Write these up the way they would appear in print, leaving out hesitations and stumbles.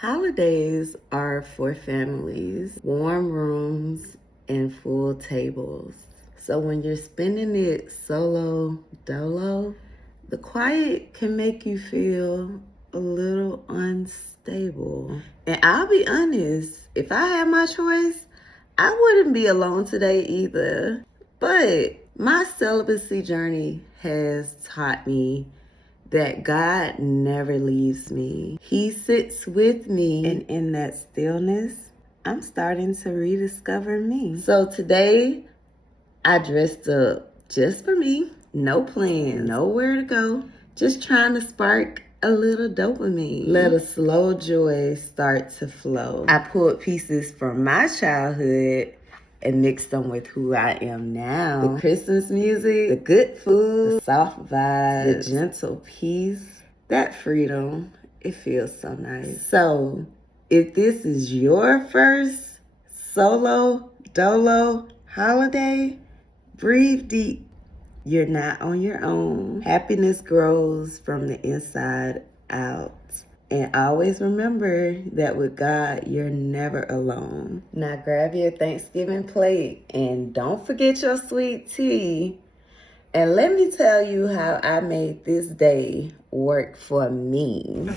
Holidays are for families, warm rooms, and full tables. So when you're spending it solo-dolo, the quiet can make you feel a little unstable. And I'll be honest, if I had my choice, I wouldn't be alone today either. But my celibacy journey has taught me that God never leaves me. He sits with me, and in that stillness, I'm starting to rediscover me. So today, I dressed up just for me. No plans, nowhere to go. Just trying to spark a little dopamine. Let a slow joy start to flow. I pulled pieces from my childhood and mixed them with who I am now. The Christmas music, the good food, the soft vibes, the gentle peace, that freedom, it feels so nice. So, if this is your first solo-dolo holiday, breathe deep. You're not on your own. Happiness grows from the inside out. And always remember that with God, you're never alone. Now grab your Thanksgiving plate and don't forget your sweet tea. And let me tell you how I made this day work for me.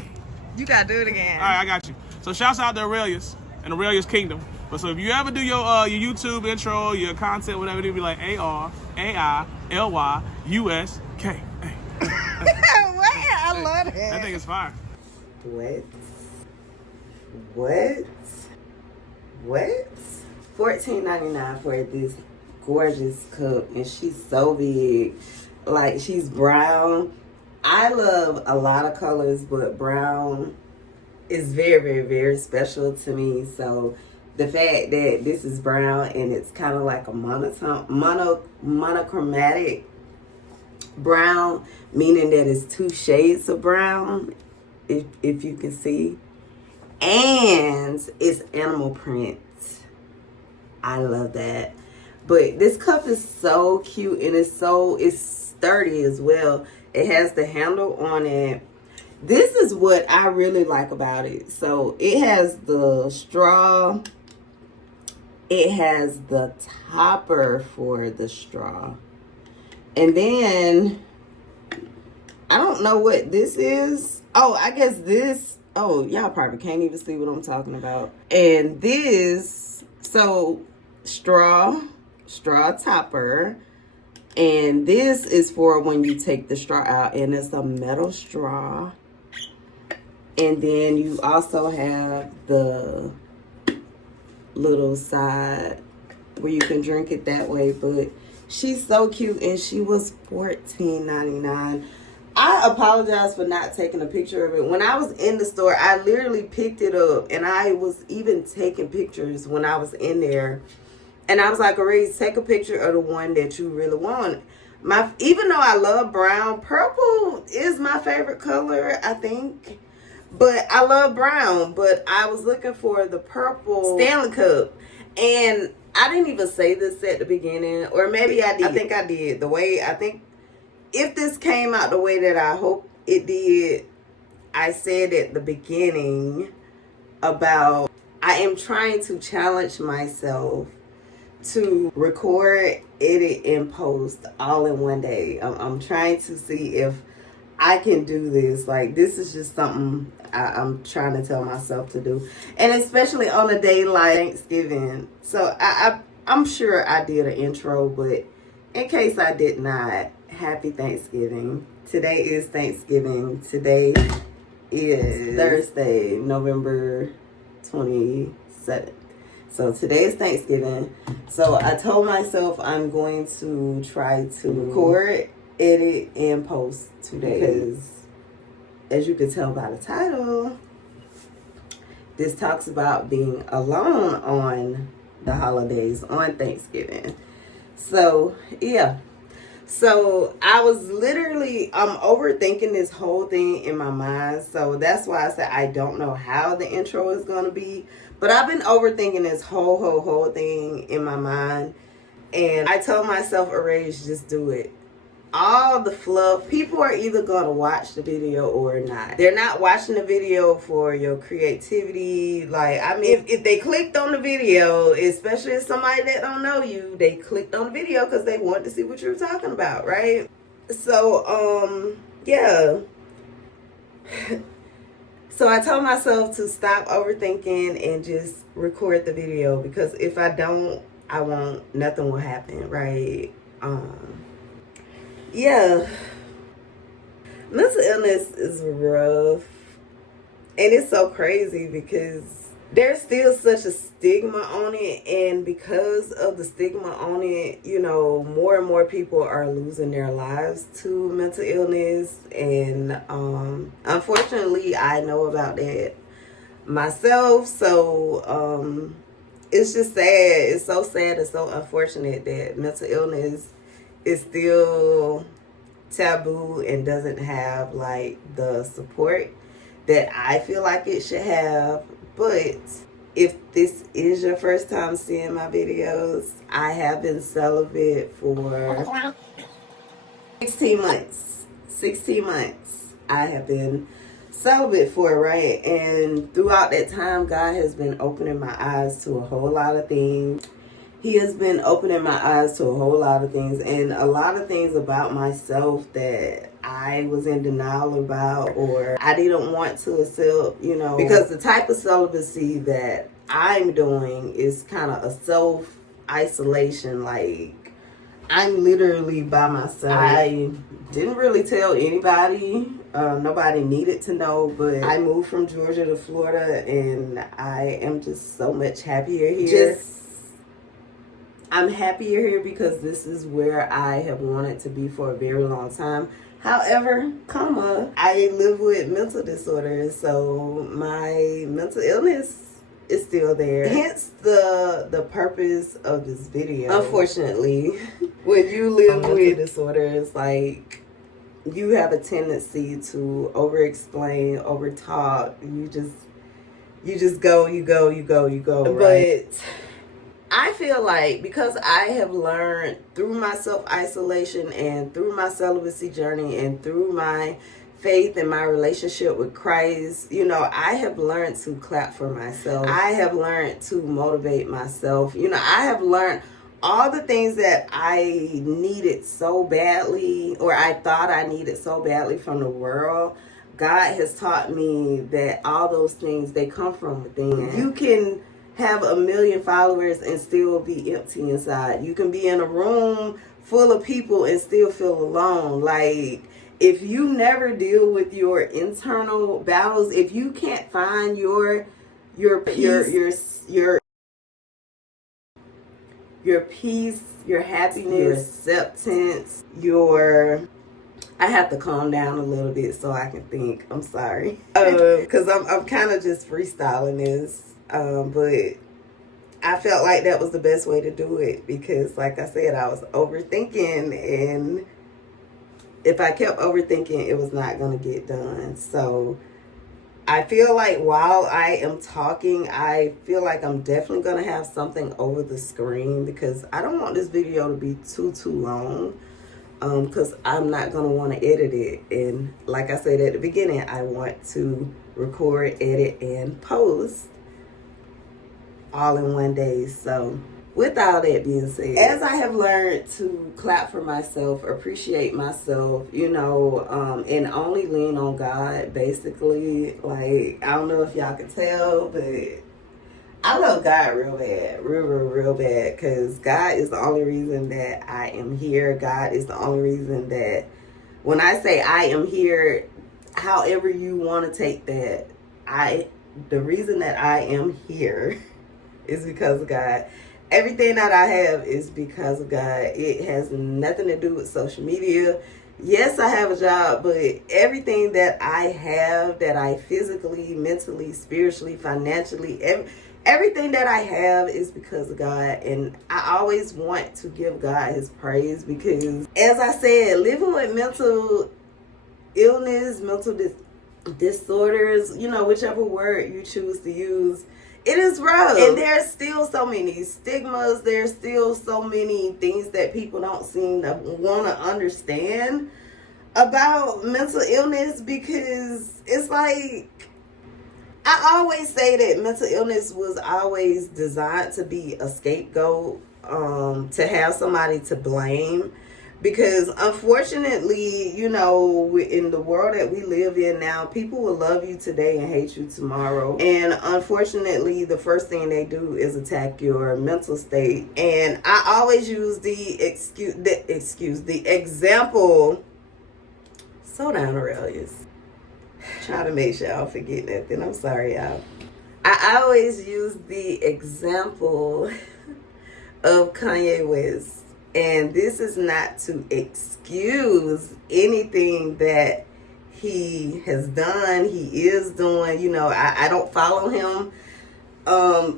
You gotta do it again. All right, I got you. So shouts out to Arailyus and Arailyus Kingdom. But so if you ever do your YouTube intro, your content, whatever, it'll be like ARAILYUSK. What? I love it. That thing is fire. What? $14.99 for this gorgeous cup, and she's so big. Like, she's brown. I love a lot of colors, but brown is very, very, very special to me. So the fact that this is brown and it's kind of like a monochromatic brown, meaning that it's two shades of brown, if you can see, and it's animal print. I love that. But this cup is so cute, and it's sturdy as well. It has the handle on it. This is what I really like about it. So it has the straw. It has the topper for the straw. And then, I don't know what this is. Oh, I guess this. Oh, y'all probably can't even see what I'm talking about. And this, so straw topper. And this is for when you take the straw out, and it's a metal straw. And then you also have the little side where you can drink it that way. But she's so cute, and she was $14.99. I apologize for not taking a picture of it. When I was in the store, I literally picked it up, and I was even taking pictures when I was in there. And I was like, Arailyus, take a picture of the one that you really want. Even though I love brown, purple is my favorite color, I think. But I love brown. But I was looking for the purple Stanley Cup. And I didn't even say this at the beginning. Or maybe I did. I think I did. If this came out the way that I hope it did, I said at the beginning about I am trying to challenge myself to record, edit, and post all in one day. I'm trying to see if I can do this. Like, this is just something I'm trying to tell myself to do. And especially on a day like Thanksgiving. So I'm sure I did an intro, but in case I did not, happy Thanksgiving. Today is Thanksgiving. Today is Thursday, November 27th. So today is Thanksgiving. So I told myself I'm going to try to record, edit, and post today. Because as you can tell by the title, this talks about being alone on the holidays, on Thanksgiving. So, yeah. So I was I'm overthinking this whole thing in my mind. So that's why I said I don't know how the intro is going to be. But I've been overthinking this whole thing in my mind. And I told myself, Arailyus, just do it. all the fluff. People are either going to watch the video or not. They're not watching the video for your creativity. Like, I mean, if they clicked on the video, especially if somebody that don't know you, they clicked on the video because they wanted to see what you were talking about, right? So, yeah. So I told myself to stop overthinking and just record the video, because if I don't, I won't, nothing will happen, right? Yeah. Mental illness is rough. And it's so crazy because there's still such a stigma on it. And because of the stigma on it, you know, more and more people are losing their lives to mental illness. And unfortunately, I know about that myself. So it's just sad. It's so sad and so unfortunate that mental illness is still taboo and doesn't have like the support that I feel like it should have. But if this is your first time seeing my videos, I have been celibate for 16 months. 16 months I have been celibate for, right? And throughout that time, God has been opening my eyes to a whole lot of things. He has been opening my eyes to a whole lot of things, and a lot of things about myself that I was in denial about, or I didn't want to accept, you know, because the type of celibacy that I'm doing is kind of a self-isolation. Like, I'm literally by myself. I didn't really tell anybody. Nobody needed to know, but I moved from Georgia to Florida, and I am just so much happier here. I'm happier here because this is where I have wanted to be for a very long time. However, I live with mental disorders, so my mental illness is still there. Hence the purpose of this video. Unfortunately, when you live with disorders, like, you have a tendency to over-explain, over-talk. You just go, right? But I feel like because I have learned through my self-isolation and through my celibacy journey and through my faith and my relationship with Christ, you know, I have learned to clap for myself. I have learned to motivate myself. You know, I have learned all the things that I needed so badly, or I thought I needed so badly from the world. God has taught me that all those things, they come from within. You can have 1 million followers and still be empty inside. You can be in a room full of people and still feel alone. Like, if you never deal with your internal battles, if you can't find your peace, your peace, your happiness, your acceptance, I have to calm down a little bit so I can think. I'm sorry. Because I'm kind of just freestyling this. But I felt like that was the best way to do it, because like I said, I was overthinking, and if I kept overthinking, it was not going to get done. So I feel like while I am talking, I feel like I'm definitely going to have something over the screen, because I don't want this video to be too long, because I'm not going to want to edit it. And like I said at the beginning, I want to record, edit, and post all in one day. So with all that being said, as I have learned to clap for myself, appreciate myself, you know, and only lean on God, basically. Like, I don't know if y'all can tell, but I love God real bad, real bad, because God is the only reason that I am here. God is the only reason that, when I say I am here, however you want to take that, the reason that I am here is because of God. Everything that I have is because of God. It has nothing to do with social media. Yes, I have a job, but everything that I have, that I physically, mentally, spiritually, financially, everything that I have is because of God. And I always want to give God his praise, because, as I said, living with mental illness, disorders, whichever word you choose to use, it is rough. And there's still so many stigmas. There's still so many things that people don't seem to want to understand about mental illness, because it's like, I always say that mental illness was always designed to be a scapegoat, to have somebody to blame. Because unfortunately, in the world that we live in now, people will love you today and hate you tomorrow. And unfortunately, the first thing they do is attack your mental state. And I always use the example. Slow down, Arailyus. Trying to make sure I don't forget nothing. I'm sorry, y'all. I always use the example of Kanye West. And this is not to excuse anything that he has done, he is doing. I don't follow him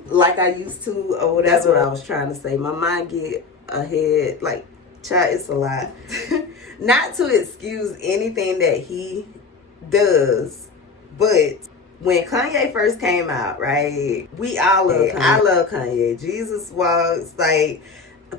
like I used to, or whatever. That's what I was trying to say. My mind get ahead. Like, child, it's a lot. Not to excuse anything that he does, but when Kanye first came out, right? We all love Kanye. I love Kanye. Jesus Walks, like,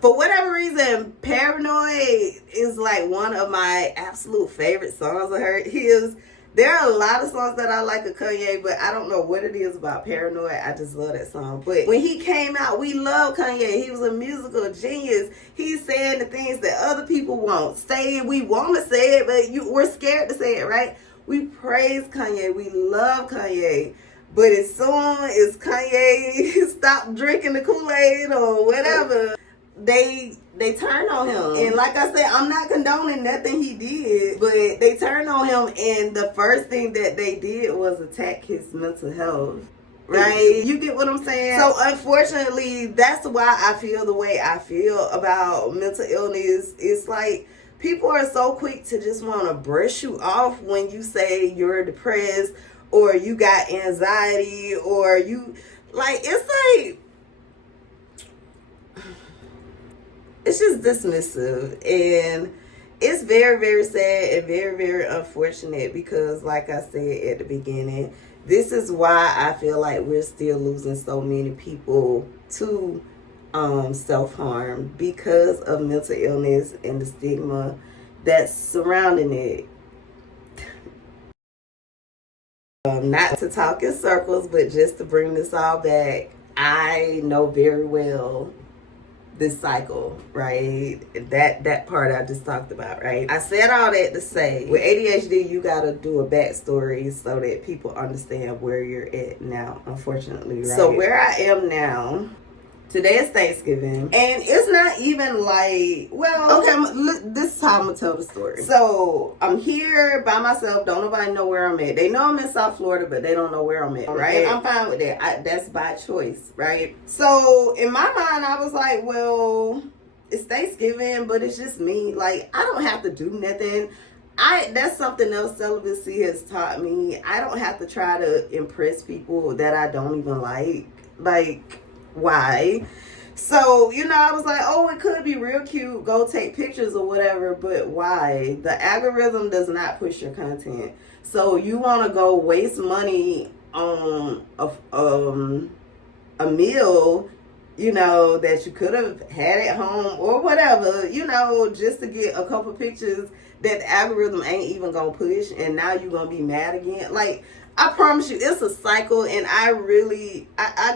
for whatever reason, Paranoid is like one of my absolute favorite songs of his. There are a lot of songs that I like of Kanye, but I don't know what it is about Paranoid. I just love that song. But when he came out, we love Kanye. He was a musical genius. He's saying the things that other people won't say. We want to say it, but we're scared to say it, right? We praise Kanye. We love Kanye. But as soon as Kanye stopped drinking the Kool-Aid or whatever, they turn on him. And like I said, I'm not condoning nothing he did, but they turned on him, and the first thing that they did was attack his mental health. Right? You get what I'm saying? So unfortunately, that's why I feel the way I feel about mental illness. It's like people are so quick to just want to brush you off when you say you're depressed or you got anxiety, or it's like, it's just dismissive, and it's very, very sad and very, very unfortunate, because like I said at the beginning, this is why I feel like we're still losing so many people to self-harm, because of mental illness and the stigma that's surrounding it. Not to talk in circles, but just to bring this all back, I know very well this cycle, right? That part I just talked about, right? I said all that to say, with ADHD, you gotta do a backstory so that people understand where you're at now, unfortunately, right? So where I am now, today is Thanksgiving, and it's not even like, well, okay, this is how I'm gonna tell the story. So I'm here by myself. Don't nobody know where I'm at. They know I'm in South Florida, but they don't know where I'm at, right? And I'm fine with that. That's by choice, right? So in my mind, I was like, well, it's Thanksgiving, but it's just me. Like, I don't have to do nothing. That's something else celibacy has taught me. I don't have to try to impress people that I don't even like. Like, why? So, I was like, oh, it could be real cute, go take pictures or whatever, but why? The algorithm does not push your content. So you want to go waste money on a meal, that you could have had at home or whatever, just to get a couple pictures that the algorithm ain't even gonna push, and now you're gonna be mad again. Like, I promise you, it's a cycle, and I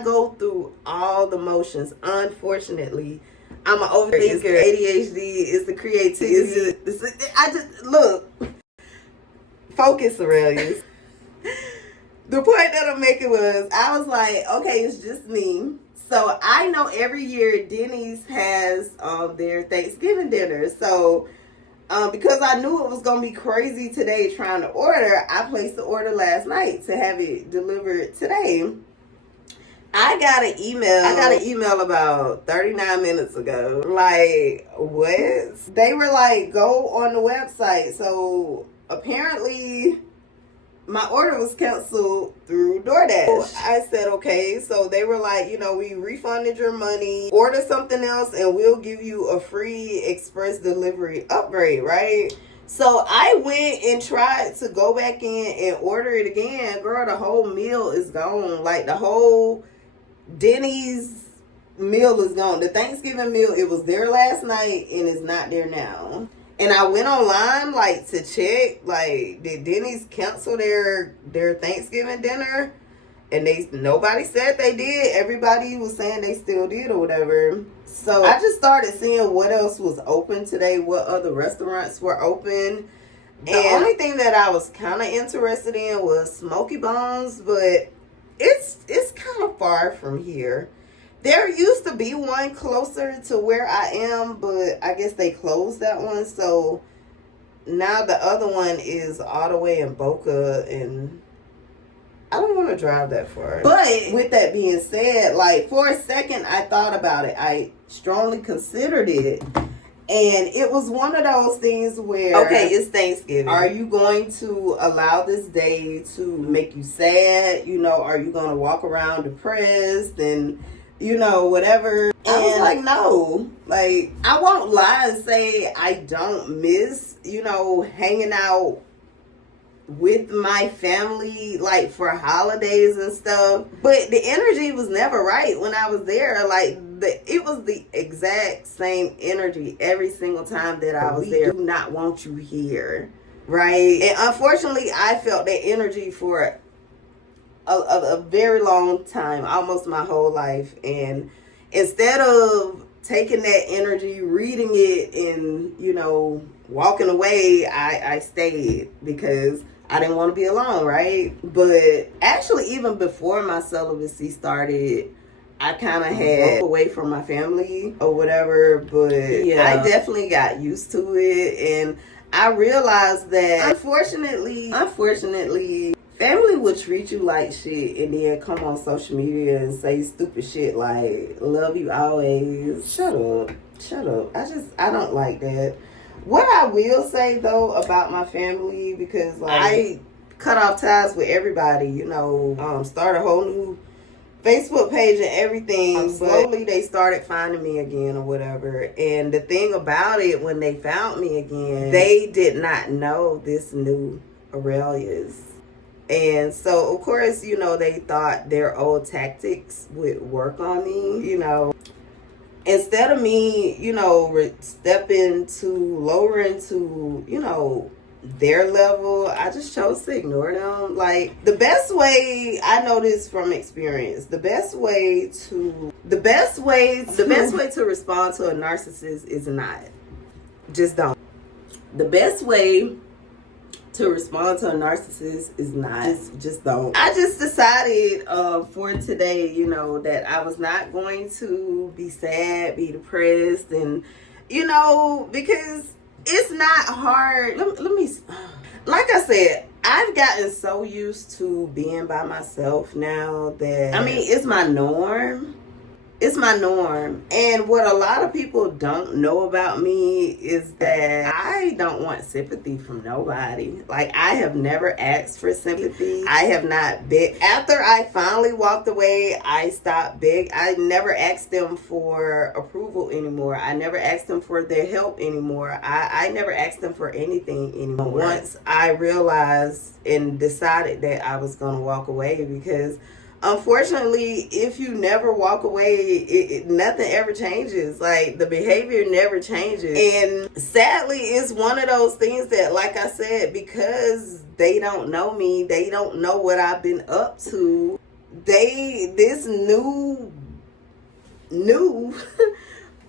go through all the motions. Unfortunately, I'm an overthinker. ADHD is the creativity. Look, focus, Arailyus. The point that I'm making was, I was like, okay, it's just me. So I know every year Denny'S has their Thanksgiving dinner. So because I knew it was going to be crazy today trying to order, I placed the order last night to have it delivered today. I got an email about 39 minutes ago. Like, what? They were like, go on the website. So apparently my order was canceled through DoorDash. So I said, okay. So they were like, we refunded your money. Order something else and we'll give you a free express delivery upgrade, right? So I went and tried to go back in and order it again. Girl, the whole meal is gone. Like the whole Denny's meal is gone. The Thanksgiving meal, it was there last night and it's not there now. And I went online like to check, like, did Denny's cancel their Thanksgiving dinner? And nobody said they did. Everybody was saying they still did or whatever. So I just started seeing what else was open today, what other restaurants were open. The only thing that I was kind of interested in was Smoky Bones, but it's kind of far from here. There used to be one closer to where I am, but I guess they closed that one. So now the other one is all the way in Boca, and I don't want to drive that far. But with that being said, like, for a second I thought about it. I strongly considered it. And it was one of those things where, okay, it's Thanksgiving. Are you going to allow this day to make you sad? You know, are you going to walk around depressed and, you know, whatever? And I was like, no. Like, I won't lie and say I don't miss, you know, hanging out with my family, like, for holidays and stuff. But the energy was never right when I was there. Like, it was the exact same energy every single time that I was there. We do not want you here, right? And unfortunately, I felt that energy for a very long time, almost my whole life. And instead of taking that energy, reading it, and, you know, walking away, I stayed because I didn't want to be alone, right? But actually, even before my celibacy started, I kind of had walked away from my family or whatever. But yeah, I definitely got used to it. And I realized that, unfortunately, family will treat you like shit and then come on social media and say stupid shit like, love you always. Shut up. I don't like that. What I will say, though, about my family, because, like, I cut off ties with everybody, you know, start a whole new Facebook page and everything. Slowly, they started finding me again or whatever. And the thing about it, when they found me again, they did not know this new Arailyus. And so, of course, you know, they thought their old tactics would work on me, you know. Instead of me, you know, lowering to, you know, their level, I just chose to ignore them. Like, the best way, I know this from experience, the best way to respond to a narcissist is not. Just don't. The best way to respond to a narcissist is not. Just don't. I just decided for today, you know, that I was not going to be sad, be depressed, and, you know, because it's not hard. Let me, like I said, I've gotten so used to being by myself now that, I mean, it's my norm. It's my norm. And what a lot of people don't know about me is that I don't want sympathy from nobody. Like, I have never asked for sympathy. I have not begged. After I finally walked away, I stopped begging. I never asked them for approval anymore. I never asked them for their help anymore. I never asked them for anything anymore. Once I realized and decided that I was going to walk away, because unfortunately, if you never walk away, nothing ever changes. Like, the behavior never changes. And sadly, it's one of those things that, like I said, because they don't know me, they don't know what I've been up to, this new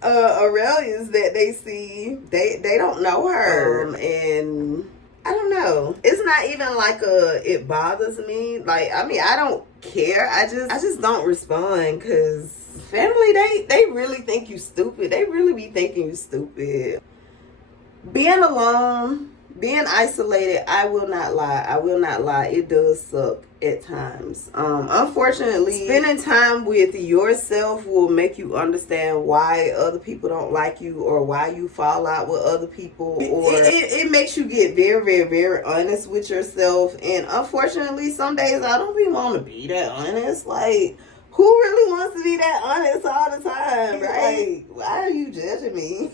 Arailyus that they see, they don't know her. And I don't know. It's not even like it bothers me. Like, I mean, I don't care. I just don't respond, because family, they really think you stupid. They really be thinking you stupid. Being alone, being isolated, I will not lie. It does suck at times. Unfortunately, spending time with yourself will make you understand why other people don't like you, or why you fall out with other people, or it makes you get very, very, very honest with yourself. And unfortunately, some days I don't even want to be that honest. Like, who really wants to be that honest all the time, right? Like, why are you judging me?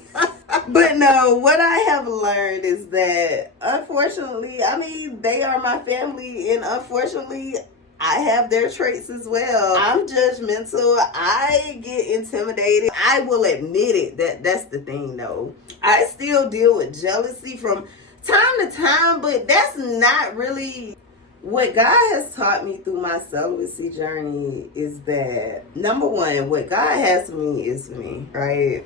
But no, what I have learned is that, unfortunately, I mean, they are my family, and unfortunately, I have their traits as well. I'm judgmental. I get intimidated. I will admit it. That's the thing, though. I still deal with jealousy from time to time, but that's not really what God has taught me through my celibacy journey. Is that, number one, what God has for me is for me, right?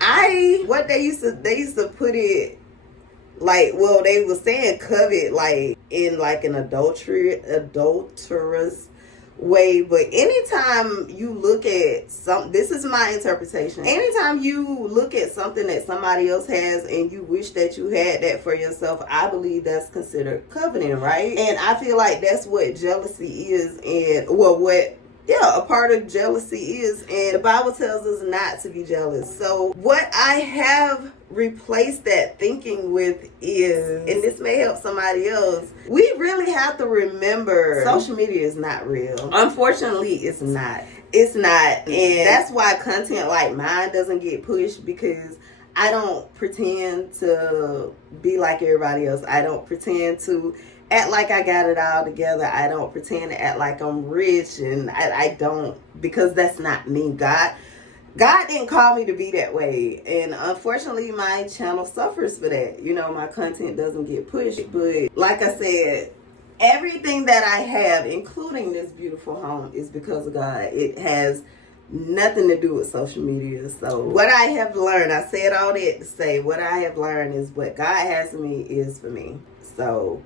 What they used to put it like, well, they were saying covet like in like an adulterous way, but anytime you look at this is my interpretation, anytime you look at something that somebody else has and you wish that you had that for yourself, I believe that's considered coveting, right? And I feel like that's what jealousy is, and a part of jealousy is, and the Bible tells us not to be jealous. So what I have replaced that thinking with is, and this may help somebody else, we really have to remember social media is not real. Unfortunately, it's not. It's not. And that's why content like mine doesn't get pushed, because I don't pretend to be like everybody else. I don't pretend to act like I got it all together. I don't pretend to act like I'm rich, and I don't, because that's not me. God didn't call me to be that way, and unfortunately my channel suffers for that. You know, my content doesn't get pushed, but like I said, everything that I have, including this beautiful home, is because of God. It has nothing to do with social media. So what I have learned, I said all that to say, what I have learned is what God has for me is for me. So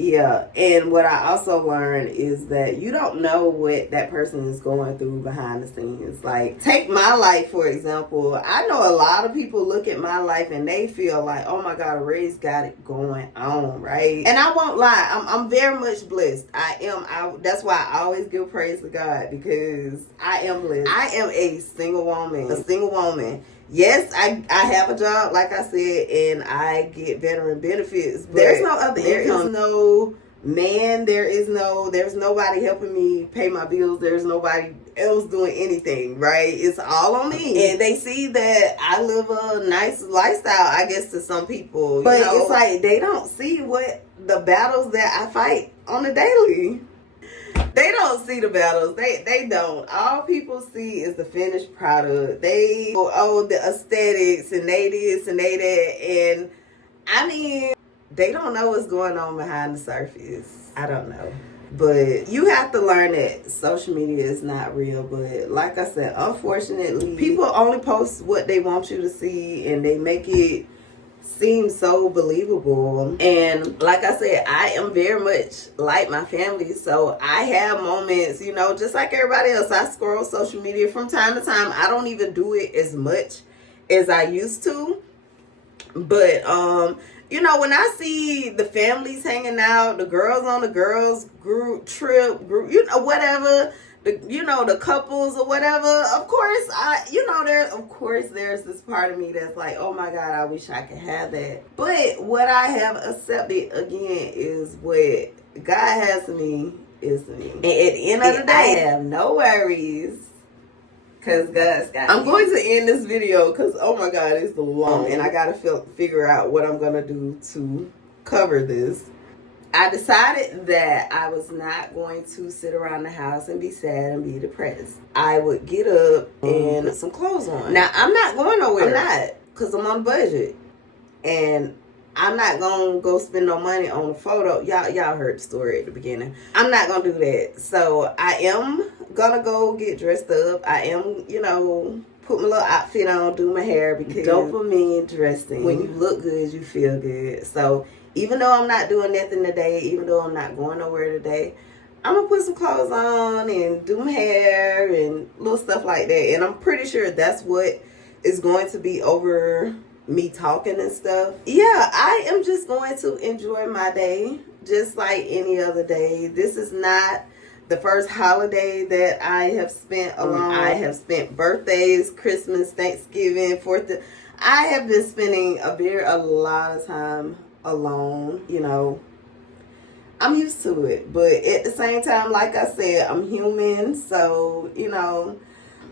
yeah, and what I also learned is that you don't know what that person is going through behind the scenes. Like, take my life, for example. I know a lot of people look at my life and they feel like, oh my God, Ray's got it going on, right? And I won't lie, I'm very much blessed. That's why I always give praise to God, because I am blessed. I am a single woman. Yes, I have a job, like I said, and I get veteran benefits. But there's no other income. There is no man. There's nobody helping me pay my bills. There's nobody else doing anything, right? It's all on me. And they see that I live a nice lifestyle, I guess, to some people. But it's like they don't see what the battles that I fight on the daily. They don't see the battles. They don't. All people see is the finished product. They the aesthetics, and they this and they that. And I mean, they don't know what's going on behind the surface. I don't know. But you have to learn that social media is not real. But like I said, unfortunately, people only post what they want you to see, and they make it seem so believable. And like I said, I am very much like my family, so I have moments, you know, just like everybody else. I scroll social media from time to time. I don't even do it as much as I used to, but you know, when I see the families hanging out, the girls on the girls group, you know, whatever, the couples or whatever, of course, there's this part of me that's like, oh my God, I wish I could have that. But what I have accepted, again, is what God has for me is for me. And at the end of the day, I have no worries, because God's got me. I'm going to end this video because, oh my God, it's long, and I got to figure out what I'm going to do to cover this. I decided that I was not going to sit around the house and be sad and be depressed. I would get up and put some clothes on. Now, I'm not going nowhere. I'm not, because I'm on a budget. And I'm not going to go spend no money on a photo. Y'all heard the story at the beginning. I'm not going to do that. So I am going to go get dressed up. I am, put my little outfit on, do my hair, because dopamine dressing. When you look good, you feel good. So even though I'm not doing nothing today, even though I'm not going nowhere today, I'm going to put some clothes on and do my hair and little stuff like that. And I'm pretty sure that's what is going to be over me talking and stuff. Yeah, I am just going to enjoy my day just like any other day. This is not the first holiday that I have spent alone. I have spent birthdays, Christmas, Thanksgiving, I have been spending a lot of time alone. I'm used to it, but at the same time, like I said, I'm human, so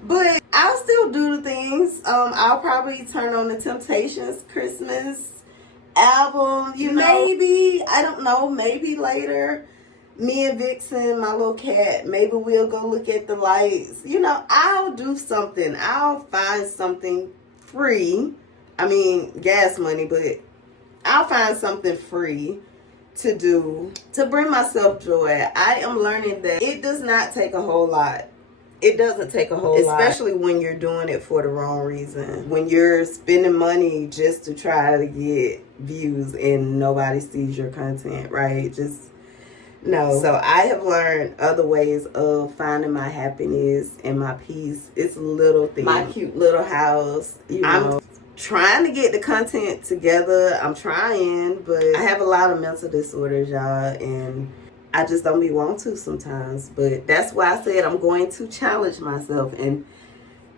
But I'll still do the things. I'll probably turn on the Temptations Christmas album. You know, maybe, I don't know, maybe later, me and Vixen, my little cat, maybe we'll go look at the lights. You know, I'll do something. I'll find something free. I mean, gas money, but I'll find something free to do to bring myself joy. I am learning that it does not take a whole lot. It doesn't take a whole lot. Especially when you're doing it for the wrong reason. When you're spending money just to try to get views and nobody sees your content, right? Just no. So I have learned other ways of finding my happiness and my peace. It's little things. My cute little house. You know, I'm trying to get the content together. I'm trying, but I have a lot of mental disorders, y'all, and I just don't be want to sometimes. But that's why I said I'm going to challenge myself. And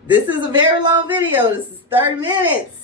this is a very long video. This is 30 minutes.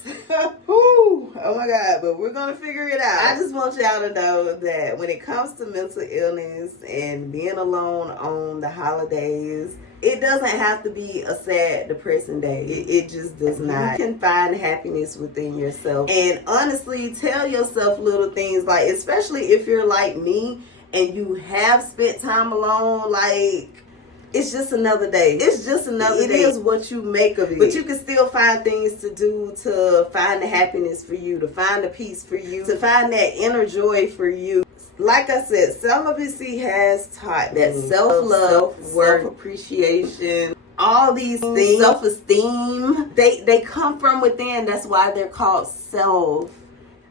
Whew. Oh my God. But we're going to figure it out. I just want y'all to know that when it comes to mental illness and being alone on the holidays, it doesn't have to be a sad, depressing day. It just does not. You can find happiness within yourself. And honestly, tell yourself little things, like, especially if you're like me and you have spent time alone, like, it's just another day. It's just another day. It is what you make of it. But you can still find things to do to find the happiness for you, to find the peace for you, to find that inner joy for you. Like I said, celibacy has taught that self-love, self-appreciation, all these things, self-esteem, they come from within. That's why they're called self.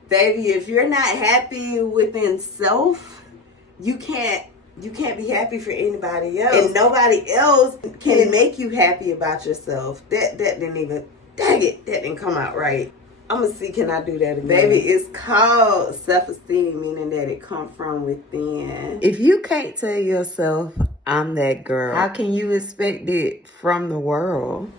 Baby, if you're not happy within self, you can't be happy for anybody else. And nobody else can make you happy about yourself. That didn't even, dang it, that didn't come out right. I'm going to see, can I do that again? Baby, it's called self-esteem, meaning that it comes from within. If you can't tell yourself, I'm that girl, how can you expect it from the world?